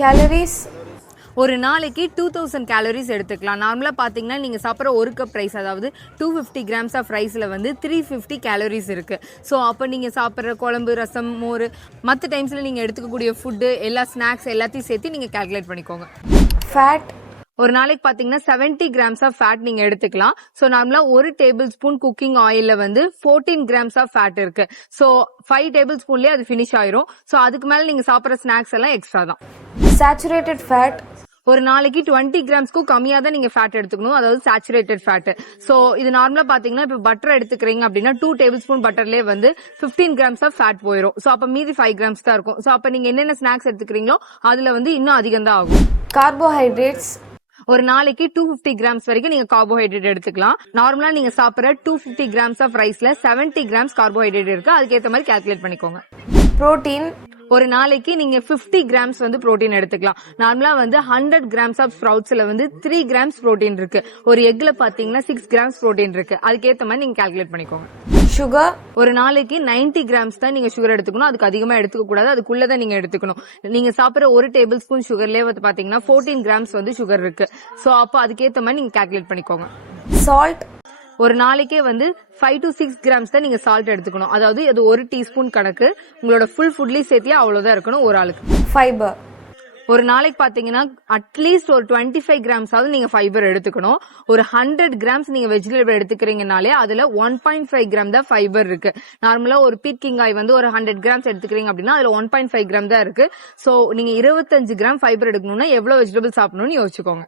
Calories ஒரு நாளைக்கு 2000 calories எடுத்துக்கலாம். நார்மலாக பார்த்தீங்கன்னா நீங்கள் சாப்பிட்ற ஒரு கப் ரைஸ், அதாவது 250 கிராம்ஸ் ஆஃப் ரைஸில் வந்து 350 கேலரிஸ் இருக்குது. ஸோ அப்போ நீங்கள் சாப்பிட்ற குழம்பு, ரசம், மோர், மற்ற டைம்ஸில் நீங்கள் எடுத்துக்கக்கூடிய ஃபுட்டு, எல்லா ஸ்நாக்ஸ் எல்லாத்தையும் சேர்த்து நீங்கள் கால்குலேட் பண்ணிக்கோங்க. ஃபேட் ஒரு நாளைக்கு பார்த்தீங்கன்னா 70 கிராம்ஸ் ஆஃப் ஃபேட் நீங்க எடுத்துக்கலாம். ஸோ நார்மலா ஒரு டேபிள் ஸ்பூன் குக்கிங் ஆயில்ல வந்து 14 கிராம்ஸ் ஆஃப் ஃபேட் இருக்கு. ஸோ 5 டேபிள் ஸ்பூன்லயே அது ஃபினிஷ் ஆயிரும். ஸோ அதுக்கு மேல நீங்க சாப்பிட்ற ஸ்நாக்ஸ் எல்லாம் எக்ஸ்ட்ரா தான். சேச்சுரேட்டட் ஃபேட் ஒரு நாளைக்கு 20 கிராம்ஸ்க்கும் கம்மியா தான் நீங்க ஃபேட் எடுத்துக்கணும், அதாவது சேச்சுரேட்டட் ஃபேட். ஸோ இது நார்மலா பாத்தீங்கன்னா இப்போ பட்டர் எடுத்துக்கிறீங்க அப்படின்னா 2 டேபிள் ஸ்பூன் பட்டர்லேயே வந்து 15 கிராம்ஸ் ஆஃப் ஃபேட் போயிடும். ஸோ அப்ப மீதி 5 கிராம்ஸ் தான் இருக்கும். ஸோ அப்ப நீங்க என்னென்ன ஸ்நாக்ஸ் எடுத்துக்கிறீங்களோ அதுல வந்து இன்னும் அதிகம் தான் ஆகும். கார்போஹைட்ரேட்ஸ் ஒரு நாளைக்கு 250 கிராம்ஸ் வரைக்கும் நீங்க கார்போஹைட்ரேட் எடுத்துக்கலாம். நார்மலா நீங்க சாப்பிட்ற 250 கிராம்ஸ் ஆஃப் ரைஸ்ல 70 கிராம்ஸ் கார்போஹைட்ரேட் இருக்கு. அதுக்கேற்ற மாதிரி கால்குலேட் பண்ணிக்கோங்க. புரோட்டீன் ஒரு நாளைக்கு நீங்க 50 கிராம்ஸ் வந்து புரோட்டீன் எடுத்துக்கலாம். நார்மலா வந்து 100 கிராம்ஸ் ஆஃப் ஸ்ப்ரவுட்ஸ்ல வந்து 3 கிராம்ஸ் புரோட்டீன் இருக்கு. ஒரு எக்ல பாத்தீங்கன்னா 6 கிராம்ஸ் புரோட்டீன் இருக்கு. அதுக்கேற்ற மாதிரி நீங்க கால்குலேட் பண்ணிக்கோங்க. சுகர் ஒரு நாளைக்கு 90 கிராம்ஸ் தான் நீங்க சுகர் எடுத்துக்கணும். அதுக்கு அதிகமா எடுத்துக்க கூடாது, அதுக்குள்ளதான் நீங்க எடுத்துக்கணும். நீங்க சாப்பிட்ற ஒரு டேபிள் ஸ்பூன் சுகர்லயே வந்து பாத்தீங்கன்னா 14 கிராம்ஸ் வந்து சுகர் இருக்கு. சோ அப்போ அதுக்கேற்ற மாதிரி நீங்க கால்குலேட் பண்ணிக்கோங்க. சால்ட் ஒரு நாளைக்கே வந்து 5 to 6 கிராம்ஸ் தான் நீங்க சால்ட் எடுத்துக்கணும். அதாவது அது ஒரு டீஸ்பூன் கணக்கு. உங்களோட ஃபுல் ஃபுட்லயும் சேர்த்தியா அவ்வளவுதான் இருக்கணும் ஒரு ஆளுக்கு. ஃபைபர் ஒரு நாளைக்கு பாத்தீங்கன்னா அட்லீஸ்ட் ஒரு 25 கிராம்ஸ் ஆவது நீங்க ஃபைபர் எடுத்துக்கணும். ஒரு 100 கிராம்ஸ் நீங்க வெஜிடபிள் எடுத்துக்கிறீங்கனாலே அதுல 1.5 கிராம் தான் ஃபைபர் இருக்கு. நார்மலா ஒரு பீர்க்கங்காய் வந்து ஒரு 100 கிராம்ஸ் எடுத்துக்கிறீங்க அப்படின்னா அதுல 1.5 கிராம் தான் இருக்கு. சோ நீங்க 25 கிராம் ஃபைபர் எடுக்கணும்னா எவ்வளவு வெஜிடபிள் சாப்பிடணும்னு யோசிச்சுக்கோங்க.